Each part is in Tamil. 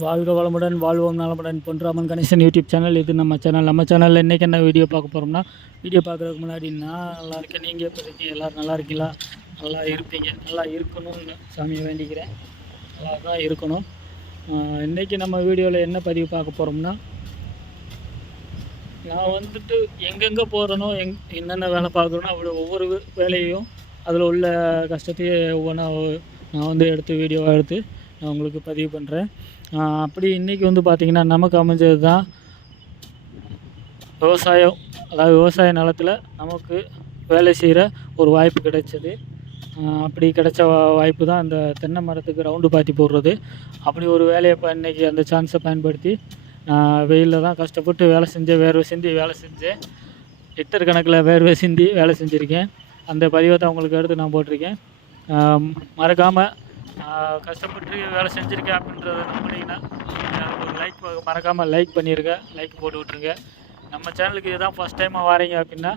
வாழ்க வளமுடன், வாழ்வோம் நலமுடன். Ponraman Ganesan YouTube channel. இது நம்ம சேனலில் இன்றைக்கி என்ன வீடியோ பார்க்க போகிறோம்னா, வீடியோ பார்க்குறதுக்கு முன்னாடி நான் நல்லா இருக்கேன், நீங்கள் எப்படி இருக்கீங்க? எல்லோரும் நல்லா இருக்கீங்களா? நல்லா இருப்பீங்க, நல்லா இருக்கணும்னு சாமியை வேண்டிக்கிறேன். நல்லா தான் இருக்கணும். இன்றைக்கி நம்ம வீடியோவில் என்ன பதிவு பார்க்க போகிறோம்னா, நான் வந்துட்டு எங்கெங்கே போகிறேனோ, என்னென்ன வேலை பார்க்குறேனோ அவ்வளோ ஒவ்வொரு வேலையும் அதில் உள்ள கஷ்டத்தையே ஒவ்வொன்றா நான் வந்து எடுத்து வீடியோவாக எடுத்து நான் உங்களுக்கு பதிவு பண்ணுறேன். அப்படி இன்றைக்கி வந்து பார்த்திங்கன்னா, நமக்கு அமைஞ்சது தான் விவசாயம். அதாவது விவசாய நிலத்தில் நமக்கு வேலை செய்கிற ஒரு வாய்ப்பு கிடைச்சது. அப்படி கிடைச்ச வாய்ப்பு தான் அந்த தென்னை மரத்துக்கு ரவுண்டு பாத்தி போடுறது. அப்படி ஒரு வேலையை இன்றைக்கி அந்த சான்ஸை பயன்படுத்தி வெயிலில் தான் கஷ்டப்பட்டு வேலை செஞ்சேன், வேர்வை சிந்தி வேலை செஞ்சேன். லிட்டர் கணக்கில் வேர்வை சிந்தி வேலை செஞ்சுருக்கேன். அந்த பதிவை தான் உங்களுக்கு எடுத்து நான் போட்டிருக்கேன். மறக்காமல் கஷ்டப்பட்டு வேலை செஞ்சுருக்கேன் அப்படின்றத நம்பினீங்கன்னா ஒரு லைக் மறக்காமல் லைக் பண்ணிடுங்க, லைக் போட்டு விட்ருங்க. நம்ம சேனலுக்கு இதுதான் ஃபஸ்ட் டைமாக வாரீங்க அப்படின்னா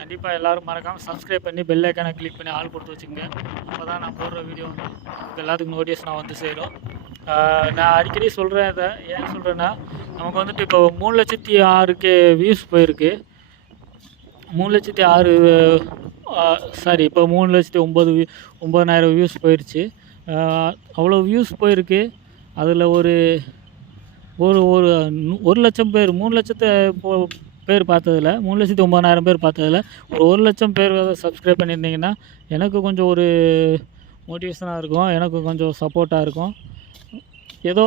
கண்டிப்பாக எல்லோரும் மறக்காமல் சப்ஸ்கிரைப் பண்ணி பெல் ஐக்கானை கிளிக் பண்ணி ஆள் கொடுத்து வச்சுங்க. அப்போ தான் நான் போடுற வீடியோ வந்து எல்லாத்துக்கும் நோட்டீஸ் நான் வந்து சேரும். நான் அடிக்கடி சொல்கிறேன். இதை ஏன் சொல்கிறேன்னா, நமக்கு வந்துட்டு இப்போ 3,06,000 வியூஸ் போயிருக்கு. 3,06,000 சாரி இப்போ 3,09,000 வியூஸ் போயிடுச்சு. அவ்வளோ வியூஸ் போயிருக்கு. அதில் ஒரு ஒரு ஒரு 1,00,000 பேர், 3,00,000 பேர் பார்த்ததில், 3,09,000 பேர் பார்த்ததில் ஒரு 1,00,000 பேர் சப்ஸ்கிரைப் பண்ணியிருந்தீங்கன்னா எனக்கு கொஞ்சம் ஒரு மோட்டிவேஷனாக இருக்கும், எனக்கு கொஞ்சம் சப்போர்ட்டாக இருக்கும். ஏதோ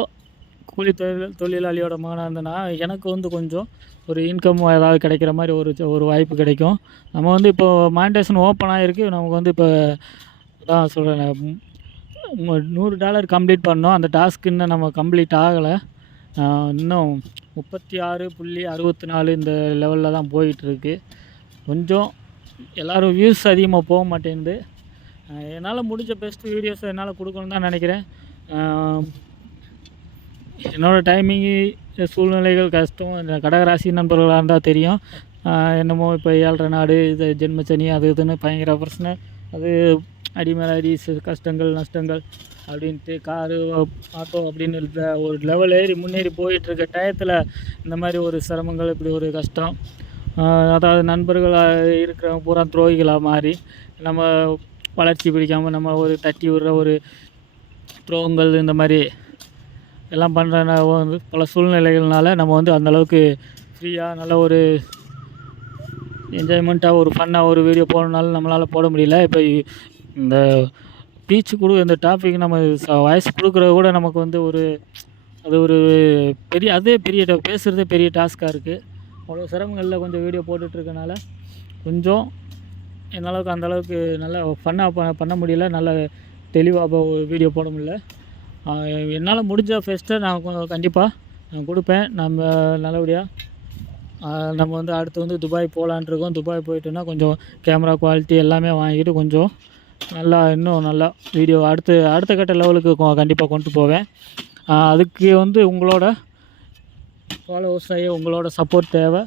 கூலி தொழிலாளியோட மகனாக இருந்தேன்னா எனக்கு வந்து கொஞ்சம் ஒரு இன்கம் ஏதாவது கிடைக்கிற மாதிரி ஒரு வாய்ப்பு கிடைக்கும். நம்ம வந்து இப்போ மானிட்டேஷன் ஓப்பன் ஆகிருக்கு. நமக்கு வந்து இப்போ தான் சொல்கிறேன், $100 கம்ப்ளீட் பண்ணோம். அந்த டாஸ்க் இன்னும் நம்ம கம்ப்ளீட் ஆகலை. இன்னும் 36.64 இந்த லெவலில் தான் போயிட்டுருக்கு. கொஞ்சம் எல்லோரும் வியூஸ் அதிகமாக போக மாட்டேங்குது. என்னால் முடிஞ்ச பெஸ்ட் வீடியோஸை என்னால் கொடுக்கணுன்னு தான் நினைக்கிறேன். என்னோடய டைமிங்கு சூழ்நிலைகள் கஷ்டம். இந்த கடகராசி நண்பர்களாக இருந்தால் தெரியும். என்னமோ இப்போ 7.5 நாடு, இது ஜென்மச்சனி, அது இதுன்னு பயங்கர பிரச்சனை. அது அடிமேல் அடி, கஷ்டங்கள் நஷ்டங்கள் அப்படின்ட்டு காரு ஆட்டோ அப்படின்னு ஒரு லெவல் ஏறி முன்னேறி போயிட்டுருக்க டயத்தில் இந்த மாதிரி ஒரு சிரமங்கள், இப்படி ஒரு கஷ்டம். அதாவது நண்பர்களாக இருக்கிறவங்க பூரா துரோகிகளாக மாறி நம்ம வளர்ச்சி பிடிக்காமல் நம்ம ஒரு தட்டி விடுற ஒரு துரோகங்கள் இந்த மாதிரி எல்லாம் பண்ணுற வந்து பல சூழ்நிலைகள்னால நம்ம வந்து அந்தளவுக்கு ஃப்ரீயாக நல்ல ஒரு என்ஜாய்மெண்ட்டாக ஒரு ஃபன்னாக ஒரு வீடியோ போடணுனாலும் நம்மளால் போட முடியல. இப்போ இந்த ஸ்பீச் இந்த டாபிக் நம்ம வாய்ஸ் கொடுக்குறது கூட நமக்கு வந்து அது ஒரு பெரிய பேசுகிறதே பெரிய டாஸ்க்காக இருக்குது. அவ்வளோ சிரமங்களில் கொஞ்சம் வீடியோ போட்டுட்ருக்கனால கொஞ்சம் என்னளவுக்கு அந்தளவுக்கு நல்லா ஃபன்னாக பண்ண முடியல, நல்ல தெளிவாக வீடியோ போட முடியல. என்னால் முடிஞ்ச ஃபெஸ்ட்டை நான் கண்டிப்பாக நான் கொடுப்பேன். நம்ம நல்லபடியாக நம்ம வந்து அடுத்து வந்து துபாய் போகலான்ட்ருக்கோம். துபாய் போயிட்டோன்னா கொஞ்சம் கேமரா குவாலிட்டி எல்லாமே வாங்கிட்டு கொஞ்சம் இன்னும் நல்லா வீடியோ அடுத்த கட்ட லெவலுக்கு கண்டிப்பாக கொண்டு போவேன். அதுக்கு வந்து உங்களோட ஃபாலோவர்ஸ் உங்களோட சப்போர்ட் தேவை.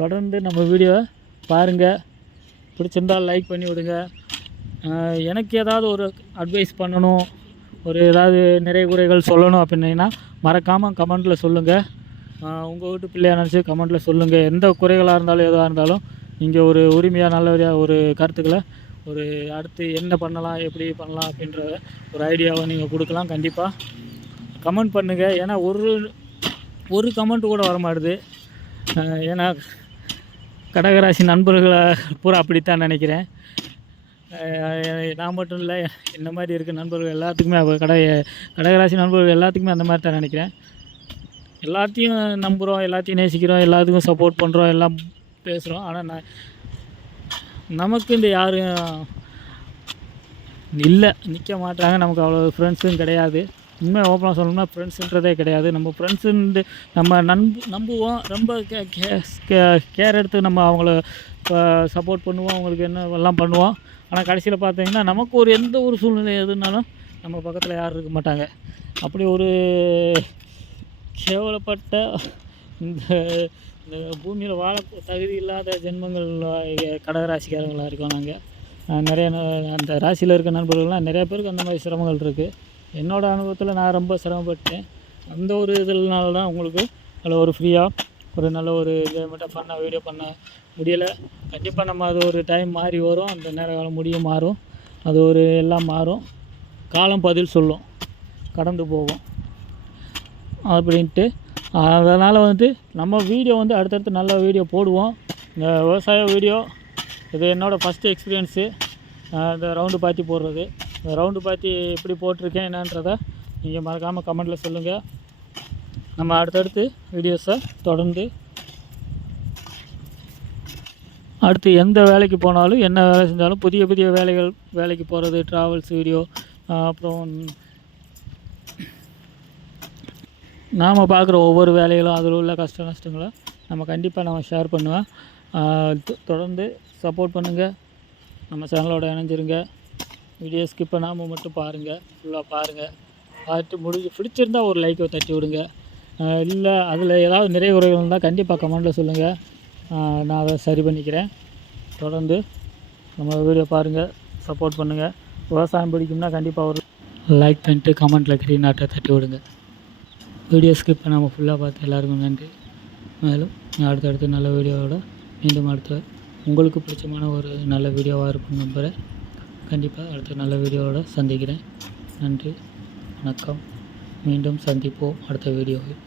தொடர்ந்து நம்ம வீடியோவை பாருங்கள். பிடிச்சிருந்தால் லைக் பண்ணி விடுங்க. எனக்கு ஏதாவது ஒரு அட்வைஸ் பண்ணணும், ஏதாவது நிறை குறைகள் சொல்லணும் அப்படின்னீங்கன்னா மறக்காமல் கமெண்ட்டில் சொல்லுங்கள். உங்கள் வீட்டு பிள்ளையாக நினச்சி கமெண்ட்டில் சொல்லுங்கள். எந்த குறைகளாக இருந்தாலும் எதுவாக இருந்தாலும் நீங்கள் ஒரு உரிமையாக நல்லபடியாக ஒரு கருத்துக்களை அடுத்து என்ன பண்ணலாம், எப்படி பண்ணலாம் அப்படின்ற ஒரு ஐடியாவை நீங்கள் கொடுக்கலாம். கண்டிப்பாக கமெண்ட் பண்ணுங்கள். ஏன்னா ஒரு கமெண்ட் கூட வரமாட்டுது. ஏன்னா கடகராசி நண்பர்களை பூரா அப்படித்தான் நினைக்கிறேன். நான் மட்டும் இல்லை, இந்த மாதிரி இருக்க நண்பர்கள் எல்லாத்துக்குமே கடகராசி நண்பர்கள் எல்லாத்துக்குமே அந்த மாதிரி தான் நினைக்கிறேன். எல்லாத்தையும் நம்புகிறோம், எல்லாத்தையும் நேசிக்கிறோம், எல்லாத்துக்கும் சப்போர்ட் பண்ணுறோம், எல்லாம் பேசுகிறோம். ஆனால் நமக்கு இந்த யாரும் இல்லை, நிற்க மாட்டாங்க. நமக்கு அவ்வளோ ஃப்ரெண்ட்ஸும் கிடையாது. உண்மையாக ஓப்பனாக சொல்லணும்னா ஃப்ரெண்ட்ஸுன்றதே கிடையாது. நம்ம ஃப்ரெண்ட்ஸுன்ட்டு நம்ம நம்புவோம், ரொம்ப கேர் எடுத்து நம்ம அவங்கள சப்போர்ட் பண்ணுவோம், அவங்களுக்கு என்ன எல்லாம் பண்ணுவோம். ஆனால் கடைசியில் பார்த்தீங்கன்னா நமக்கு எந்த ஒரு சூழ்நிலை எதுனாலும் நம்ம பக்கத்தில் யாரும் இருக்க மாட்டாங்க. அப்படி ஒரு கேவலப்பட்ட இந்த பூமியில் வாழ தகுதி இல்லாத ஜென்மங்கள் கடகராசிக்காரங்களாக இருக்கோம் நாங்கள். நிறைய அந்த ராசியில் இருக்க நண்பர்கள்லாம் நிறையா பேருக்கு அந்த மாதிரி சிரமங்கள் இருக்குது. என்னோடய அனுபவத்தில் நான் ரொம்ப சிரமப்பட்டேன். அந்த ஒரு இதனால தான் உங்களுக்கு அதில் ஒரு ஃப்ரீயாக ஒரு நல்ல ஒரு என்ஜாய்மெண்ட்டாக ஃபன்னாக வீடியோ பண்ண முடியலை. கண்டிப்பாக நம்ம அது ஒரு டைம் மாறி வரும், அந்த நேர காலம் முடியும் மாறும், அது ஒரு எல்லாம் மாறும், காலம் பதில் சொல்லும், கடந்து போகும் அப்படின்ட்டு. அதனால் வந்து நம்ம வீடியோ வந்து அடுத்தடுத்து நல்ல வீடியோ போடுவோம். இந்த விவசாய வீடியோ இது என்னோடய ஃபஸ்ட்டு எக்ஸ்பீரியன்ஸு. இந்த ரவுண்டு பாத்தி போடுறது, இந்த ரவுண்டு பாத்தி எப்படி போட்டிருக்கேன் என்னன்றதை நீங்கள் மறக்காமல் கமெண்ட்டில் சொல்லுங்கள். நம்ம அடுத்தடுத்து வீடியோஸை தொடர்ந்து அடுத்து எந்த வேலைக்கு போனாலும் என்ன வேலை செஞ்சாலும் புதிய புதிய வேலைக்கு போகிறது, ட்ராவல்ஸ் வீடியோ, அப்புறம் நாம் பார்க்குற ஒவ்வொரு வேலைகளும் அதில் உள்ள கஷ்ட நஷ்டங்களை நம்ம கண்டிப்பாக ஷேர் பண்ணுவேன். தொடர்ந்து சப்போர்ட் பண்ணுங்கள், நம்ம சேனலோட இணைஞ்சிருங்க. வீடியோ ஸ்கிப் பண்ணாமல் மட்டும் பாருங்கள், ஃபுல்லாக பாருங்கள். பார்த்து பிடிச்சிருந்தா ஒரு லைக்கை தட்டி விடுங்க. இல்லை அதில் ஏதாவது நிறைய குறைகள் இருந்தால் கண்டிப்பாக கமெண்ட்டில் சொல்லுங்கள், நான் அதை சரி பண்ணிக்கிறேன். தொடர்ந்து நம்ம வீடியோ பாருங்கள், சப்போர்ட் பண்ணுங்கள். விவசாயம் பிடிக்கும்னா கண்டிப்பாக ஒரு லைக் பண்ணிட்டு கமெண்ட்டில் க்ரீன் ஆட்டை தட்டி விடுங்க. வீடியோ ஸ்கிப் பண்ணாமல் ஃபுல்லாக பார்த்து எல்லாருக்கும் நன்றி. மேலும் அடுத்தடுத்து நல்ல வீடியோவோட மீண்டும் அடுத்த உங்களுக்கு பிடிச்சமான ஒரு நல்ல வீடியோவாக இருக்கும் நம்புகிறேன். கண்டிப்பாக அடுத்த நல்ல வீடியோவோட சந்திக்கிறேன். நன்றி, வணக்கம். மீண்டும் சந்திப்போம் அடுத்த வீடியோவில்.